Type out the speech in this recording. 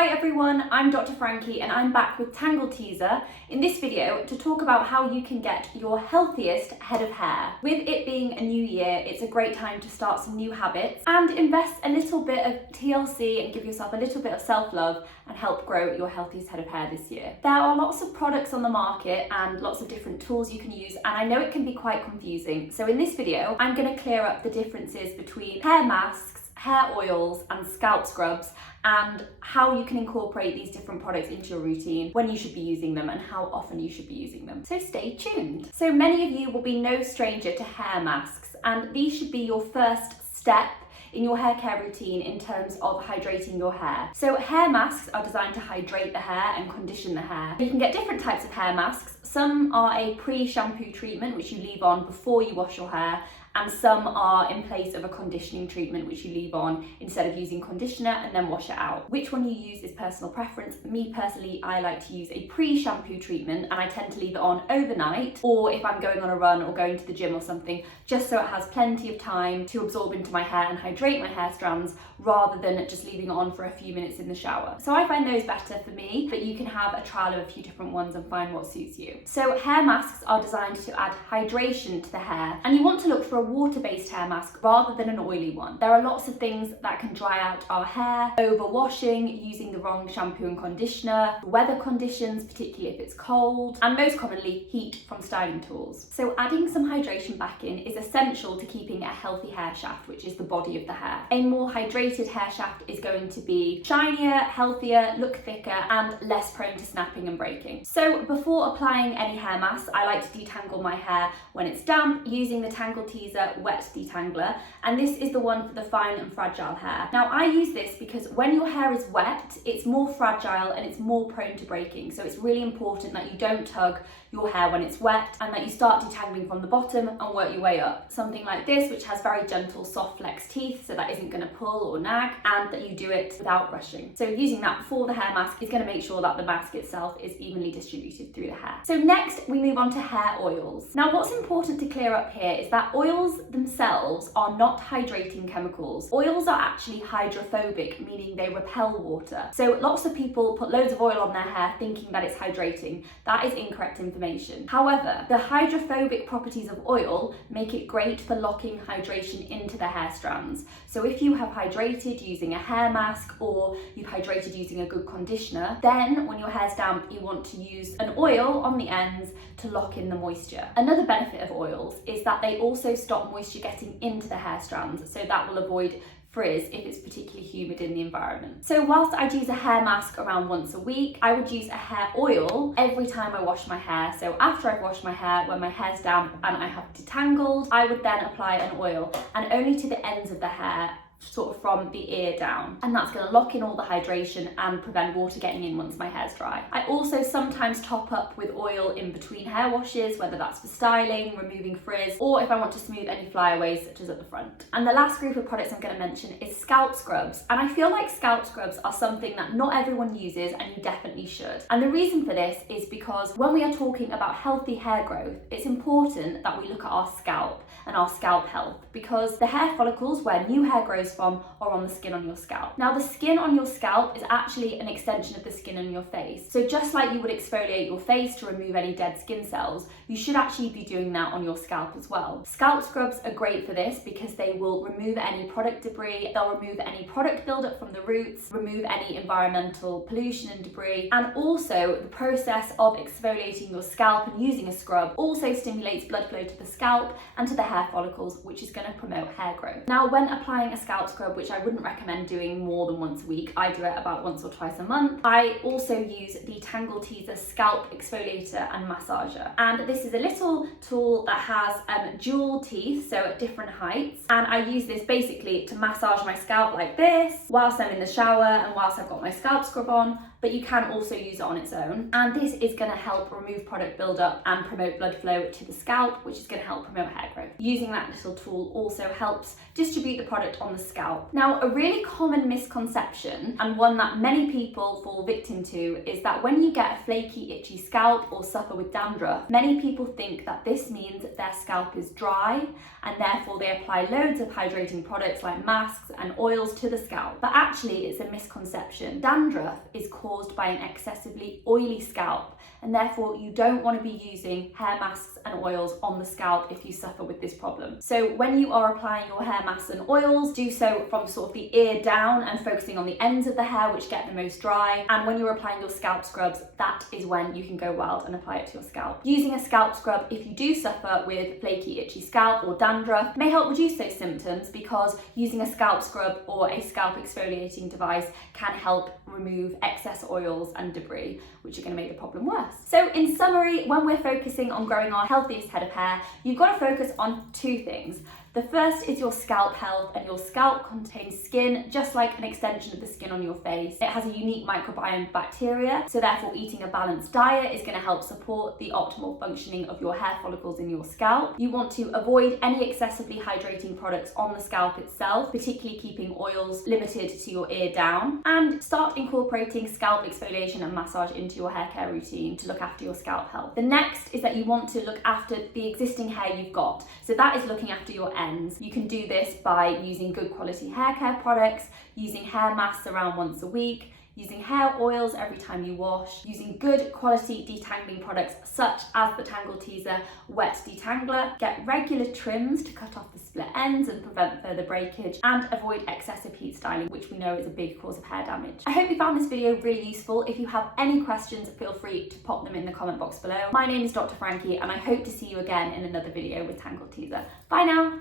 Hi everyone, I'm Dr Frankie and I'm back with Tangle Teezer in this video to talk about how you can get your healthiest head of hair. With it being a new year, it's a great time to start some new habits and invest a little bit of TLC and give yourself a little bit of self-love and help grow your healthiest head of hair this year. There are lots of products on the market and lots of different tools you can use, and I know it can be quite confusing. So in this video, I'm going to clear up the differences between hair masks, hair oils and scalp scrubs, and how you can incorporate these different products into your routine, when you should be using them and how often you should be using them. So stay tuned. So many of you will be no stranger to hair masks, and these should be your first step in your hair care routine in terms of hydrating your hair. So hair masks are designed to hydrate the hair and condition the hair. You can get different types of hair masks. Some are a pre-shampoo treatment which you leave on before you wash your hair, and some are in place of a conditioning treatment which you leave on instead of using conditioner and then wash it out. Which one you use is personal preference. Me personally, I like to use a pre-shampoo treatment, and I tend to leave it on overnight, or if I'm going on a run or going to the gym or something, just so it has plenty of time to absorb into my hair and hydrate my hair strands, rather than just leaving it on for a few minutes in the shower. So I find those better for me, but you can have a trial of a few different ones and find what suits you. So hair masks are designed to add hydration to the hair, and you want to look for a water-based hair mask rather than an oily one. There are lots of things that can dry out our hair: overwashing, using the wrong shampoo and conditioner, weather conditions, particularly if it's cold, and most commonly heat from styling tools. So adding some hydration back in is essential to keeping a healthy hair shaft, which is the body of the hair. A more hydrated hair shaft is going to be shinier, healthier, look thicker, and less prone to snapping and breaking. So before applying any hair mask, I like to detangle my hair when it's damp using the Tangle Teezer wet detangler, and this is the one for the fine and fragile hair. Now I use this because when your hair is wet, it's more fragile and it's more prone to breaking, so it's really important that you don't tug your hair when it's wet and that you start detangling from the bottom and work your way up. Something like this, which has very gentle soft flex teeth, so that isn't going to pull or nag, and that you do it without brushing. So using that before the hair mask is going to make sure that the mask itself is evenly distributed through the hair. So next we move on to hair oils. Now what's important to clear up here is that oils themselves are not hydrating chemicals. Oils are actually hydrophobic, meaning they repel water. So lots of people put loads of oil on their hair thinking that it's hydrating. That is incorrect information. However, the hydrophobic properties of oil make it great for locking hydration into the hair strands. So if you have hydrated using a hair mask, or you've hydrated using a good conditioner, then when your hair's damp, you want to use an oil on the ends to lock in the moisture. Another benefit of oils is that they also stop moisture getting into the hair strands, so that will avoid frizz if it's particularly humid in the environment. So whilst I'd use a hair mask around once a week, I would use a hair oil every time I wash my hair. So after I've washed my hair, when my hair's damp and I have detangled, I would then apply an oil, and only to the ends of the hair, sort of from the ear down, and that's going to lock in all the hydration and prevent water getting in once my hair's dry. I also sometimes top up with oil in between hair washes, whether that's for styling, removing frizz, or if I want to smooth any flyaways such as at the front. And the last group of products I'm going to mention is scalp scrubs, and I feel like scalp scrubs are something that not everyone uses, and you definitely should. And the reason for this is because when we are talking about healthy hair growth, it's important that we look at our scalp and our scalp health, because the hair follicles where new hair grows from are on the skin on your scalp. Now the skin on your scalp is actually an extension of the skin on your face. So just like you would exfoliate your face to remove any dead skin cells, you should actually be doing that on your scalp as well. Scalp scrubs are great for this because they will remove any product debris, they'll remove any product buildup from the roots, remove any environmental pollution and debris, and also the process of exfoliating your scalp and using a scrub also stimulates blood flow to the scalp and to the hair follicles, which is going to promote hair growth. Now when applying a scalp scrub, which I wouldn't recommend doing more than once a week, I do it about once or twice a month, I also use the Tangle Teezer scalp exfoliator and massager. And this is a little tool that has dual teeth, so at different heights, and I use this basically to massage my scalp like this whilst I'm in the shower and whilst I've got my scalp scrub on, but you can also use it on its own. And this is going to help remove product buildup and promote blood flow to the scalp, which is going to help promote hair growth. Using that little tool also helps distribute the product on the scalp. Now, a really common misconception, and one that many people fall victim to, is that when you get a flaky, itchy scalp or suffer with dandruff, many people think that this means their scalp is dry and therefore they apply loads of hydrating products like masks and oils to the scalp. But actually, it's a misconception. Dandruff is caused by an excessively oily scalp, and therefore you don't want to be using hair masks and oils on the scalp if you suffer with this problem. So when you are applying your hair masks and oils, do so from sort of the ear down and focusing on the ends of the hair which get the most dry. And when you're applying your scalp scrubs, that is when you can go wild and apply it to your scalp. Using a scalp scrub if you do suffer with flaky, itchy scalp or dandruff may help reduce those symptoms, because using a scalp scrub or a scalp exfoliating device can help remove excess oils and debris, which are going to make the problem worse. So in summary, when we're focusing on growing our healthiest head of hair, you've got to focus on two things. The first is your scalp health, and your scalp contains skin just like an extension of the skin on your face. It has a unique microbiome bacteria, so therefore eating a balanced diet is going to help support the optimal functioning of your hair follicles in your scalp. You want to avoid any excessively hydrating products on the scalp itself, particularly keeping oils limited to your ear down, and start incorporating scalp exfoliation and massage into your hair care routine to look after your scalp health. The next is that you want to look after the existing hair you've got. So that is looking after your ends. You can do this by using good quality hair care products, using hair masks around once a week, using hair oils every time you wash, using good quality detangling products such as the Tangle Teezer Wet Detangler. Get regular trims to cut off the split ends and prevent further breakage, and avoid excessive heat styling, which we know is a big cause of hair damage. I hope you found this video really useful. If you have any questions, feel free to pop them in the comment box below. My name is Dr Frankie, and I hope to see you again in another video with Tangle Teezer. Bye now.